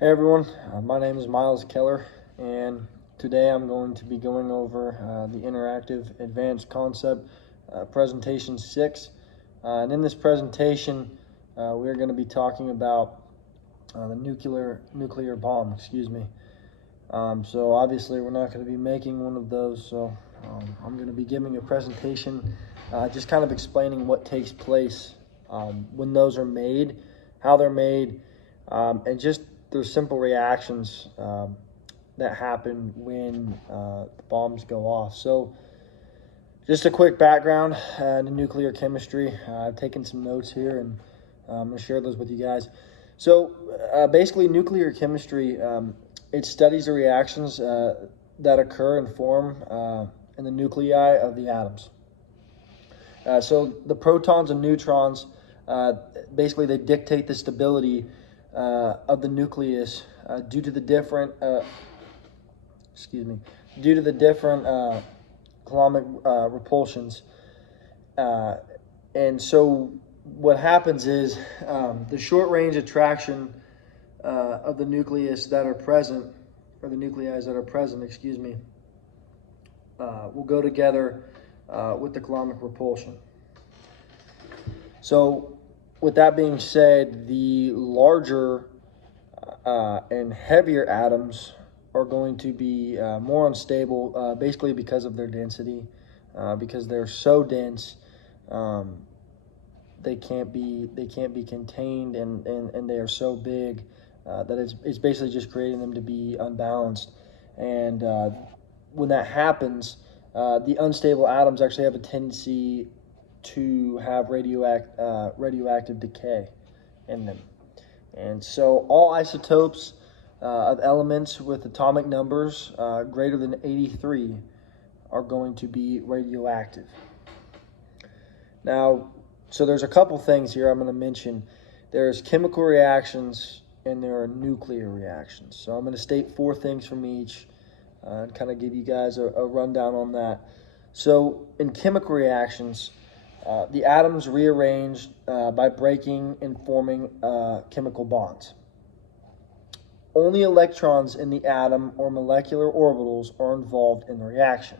Hey everyone, my name is Miles Keller, and today I'm going to be going over the Interactive Advanced Concept Presentation 6. And in this presentation, we're going to be talking about the nuclear bomb, So obviously we're not going to be making one of those, so I'm going to be giving a presentation just kind of explaining what takes place when those are made, how they're made, and just there's simple reactions that happen when the bombs go off. So just a quick background in nuclear chemistry. I've taken some notes here, and I'm going to share those with you guys. So basically nuclear chemistry, it studies the reactions that occur and form in the nuclei of the atoms. So the protons and neutrons, basically they dictate the stability of the nucleus due to the different, Coulombic repulsions. And so what happens is the short range attraction of the nucleus that are present, or the nuclei that are present, will go together with the Coulombic repulsion. So with that being said, the larger and heavier atoms are going to be more unstable, basically because of their density, because they're so dense, they can't be contained, and they are so big that it's basically just creating them to be unbalanced. And when that happens, the unstable atoms actually have a tendency to have radioactive decay in them. And so all isotopes of elements with atomic numbers greater than 83 are going to be radioactive. Now, so there's a couple things here I'm going to mention. There's chemical reactions and there are nuclear reactions. So I'm going to state 4 things from each and kind of give you guys a rundown on that. So in chemical reactions, the atoms rearrange by breaking and forming chemical bonds. Only electrons in the atom or molecular orbitals are involved in the reaction.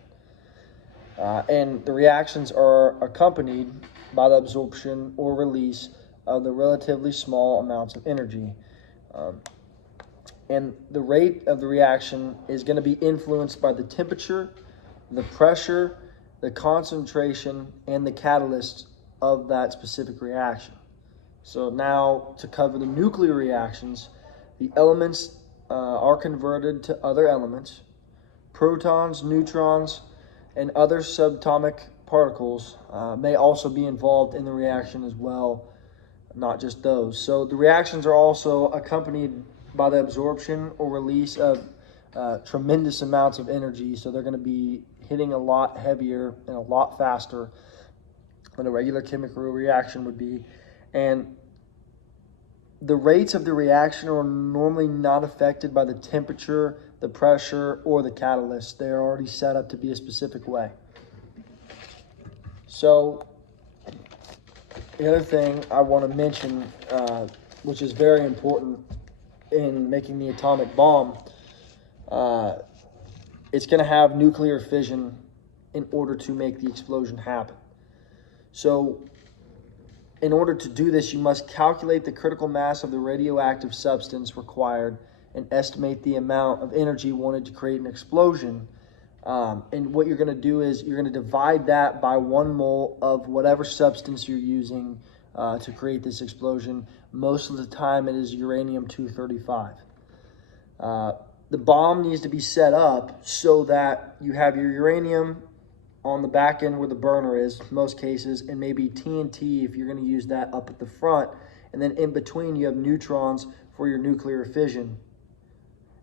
And the reactions are accompanied by the absorption or release of the relatively small amounts of energy. And the rate of the reaction is going to be influenced by the temperature, the pressure, the concentration, and the catalyst of that specific reaction. So now to cover the nuclear reactions, the elements are converted to other elements. Protons, neutrons, and other subatomic particles may also be involved in the reaction as well, not just those. So the reactions are also accompanied by the absorption or release of tremendous amounts of energy. So they're going to be hitting a lot heavier and a lot faster than a regular chemical reaction would be. And the rates of the reaction are normally not affected by the temperature, the pressure, or the catalyst. They are already set up to be a specific way. So the other thing I want to mention, which is very important in making the atomic bomb, it's going to have nuclear fission in order to make the explosion happen. So in order to do this, you must calculate the critical mass of the radioactive substance required and estimate the amount of energy wanted to create an explosion. And what you're going to do is you're going to divide that by 1 mole of whatever substance you're using to create this explosion. Most of the time it is uranium-235. The bomb needs to be set up so that you have your uranium on the back end where the burner is, most cases, and maybe TNT if you're going to use that up at the front. And then in between you have neutrons for your nuclear fission.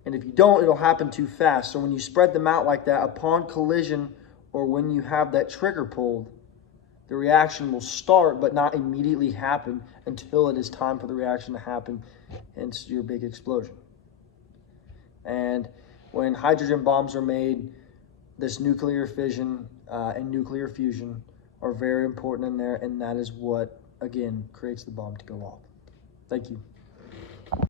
And if you don't, it'll happen too fast. So when you spread them out like that, upon collision or when you have that trigger pulled, the reaction will start but not immediately happen until it is time for the reaction to happen, hence your big explosion. And when hydrogen bombs are made, this nuclear fission and nuclear fusion are very important in there, and that is what, again, creates the bomb to go off. Thank you.